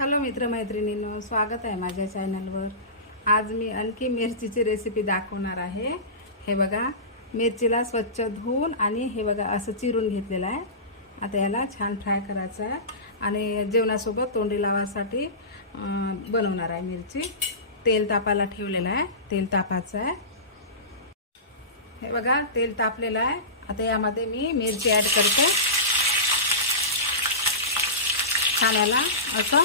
Hello मित्रमैत्रिणींनो स्वागत आहे माझ्या चॅनलवर. आज मी आणखी मिरचीची रेसिपी दाखवणार आहे. हे बघा मिरचीला स्वच्छ धुवून आणि हे बघा असं चिरून घेतलेलं आहे. आता याला छान फ्राय करायचं आहे. आणि जेवणासोबत तोंडी लावासाठी बनवणार आहे मिरची. तेल तापायला ठेवलेलं आहे. तेल तापाचं आहे. हे बघा तेल तापलेलं आहे. आता यामध्ये मी मिरची ॲड करते. छान याला असं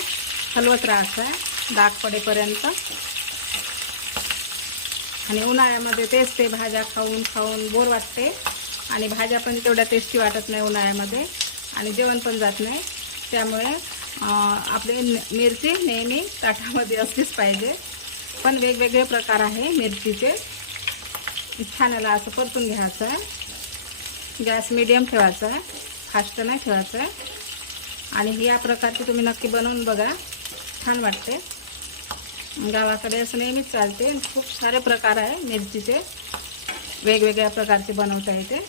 हलवत राहायचं आहे डाग पडेपर्यंत. आणि उन्हाळ्यामध्ये तेच ते भाज्या खाऊन खाऊन बोर वाटते. आणि भाज्या पण तेवढ्या टेस्टी वाटत नाही उन्हाळ्यामध्ये. आणि जेवण पण जात नाही. त्यामुळे आपली आपले मिरची नेहमी ताटामध्ये असलीच पाहिजे. पण वेगवेगळे प्रकार आहे मिरचीचे. छान याला असं परतून घ्यायचं आहे. गॅस मिडियम ठेवायचा आहे. फास्ट नाही ठेवायचं आहे. आणि या प्रकारची तुम्ही नक्की बनवून बघा. छान वाटते. गावाकडे असं नेहमीच चालते. खूप सारे प्रकार आहे मिरचीचे. वेगवेगळ्या प्रकारचे बनवता येते.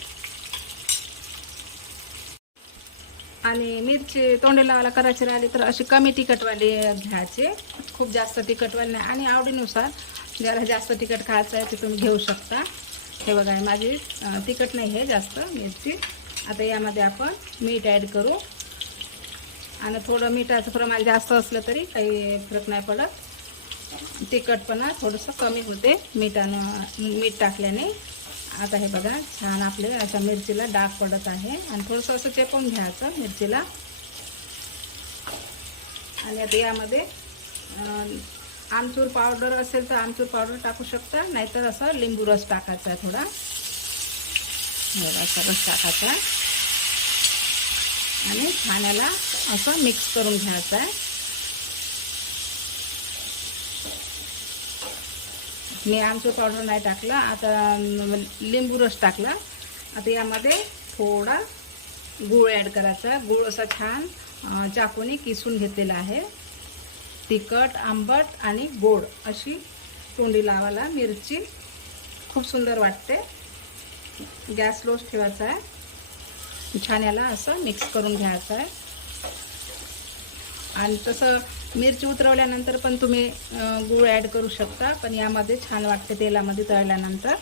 आणि मिरची तोंडी लावायला करायची राहिली तर अशी कमी तिखटवाली घ्यायची. खूप जास्त तिखटवाली नाही. आणि आवडीनुसार ज्याला जास्त तिखट खायचं आहे ते तुम्ही घेऊ शकता. हे बघा माझी तिखट नाही आहे जास्त मिरची. आता यामध्ये आपण मीठ ॲड करू. आणि थोडं मिठाचं प्रमाण जास्त असलं तरी काही फरक नाही पडत. तिखटपणा थोडंसं कमी होते मिठानं मीठ टाकल्याने. आता हे बघा छान आपले अशा मिरचीला डाग पडत आहे. आणि थोडंसं असं चेपवून घ्यायचं मिरचीला. आणि आता यामध्ये आमचूर पावडर असेल तर आमचूर पावडर टाकू शकता नाहीतर असं लिंबू रस टाकायचा आहे थोडा. बघा, असा रस टाकायचा. आहे आणि खाण्याला असं मिक्स करून घ्यायचं आहे. मी आमचं पावडर नाही टाकलं आता लिंबू रस टाकला. आता यामध्ये थोडा गूळ ॲड करायचा गूळ असा छान चाकूने किसून घेतलेला आहे. तिखट आंबट आणि गोड अशी तोंडी लावायला मिरची खूप सुंदर वाटते. गॅस लोच ठेवायचा आहे. छान याला असं मिक्स करून घ्यायचं आहे. आणि तसं मिरची उतरवल्यानंतर पण तुम्ही गूळ ॲड करू शकता पण यामध्ये छान वाटते तेलामध्ये तळल्यानंतर.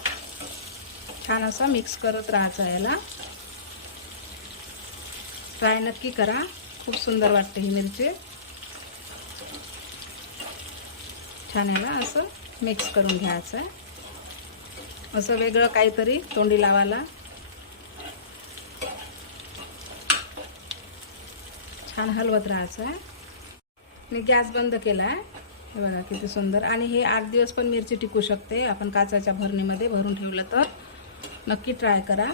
छान असं मिक्स करत राहायचं याला. ट्राय नक्की करा. खूप सुंदर वाटते ही मिरची. छान याला असं मिक्स करून घ्यायचं आहे. असं वेगळं काहीतरी तोंडी लावायला. छान हलवत राहायचं आहे. मी गॅस बंद केला आहे. हे बघा किती सुंदर. आणि हे आठ दिवस पण मिरची टिकू शकते. आपण काचाच्या भरणीमध्ये भरून ठेवलं तर नक्की ट्राय करा.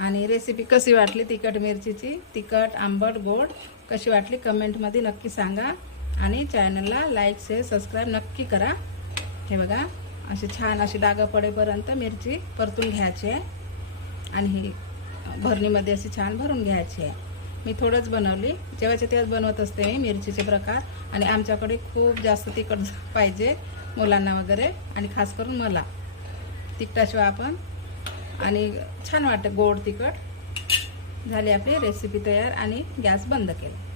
आणि रेसिपी कशी वाटली तिखट मिरचीची? तिखट आंबट गोड. कशी वाटली कमेंटमध्ये नक्की सांगा. आणि चॅनलला लाईक शेअर सबस्क्राईब नक्की करा. हे बघा अशी छान अशी डागं पडेपर्यंत मिरची परतून घ्यायची आहे. आणि ही भरणीमध्ये अशी छान भरून घ्यायची आहे. मी थोडंच बनवली. जेव्हाच्या तेव्हाच बनवत असते मी मिरचीचे प्रकार. आणि आमच्याकडे खूप जास्त तिखट पाहिजे मुलांना वगैरे. आणि खास करून मला. तिखटाशिवाय आपण. आणि छान वाटतं गोड तिखट. झाली आपली रेसिपी तयार आणि गॅस बंद केला.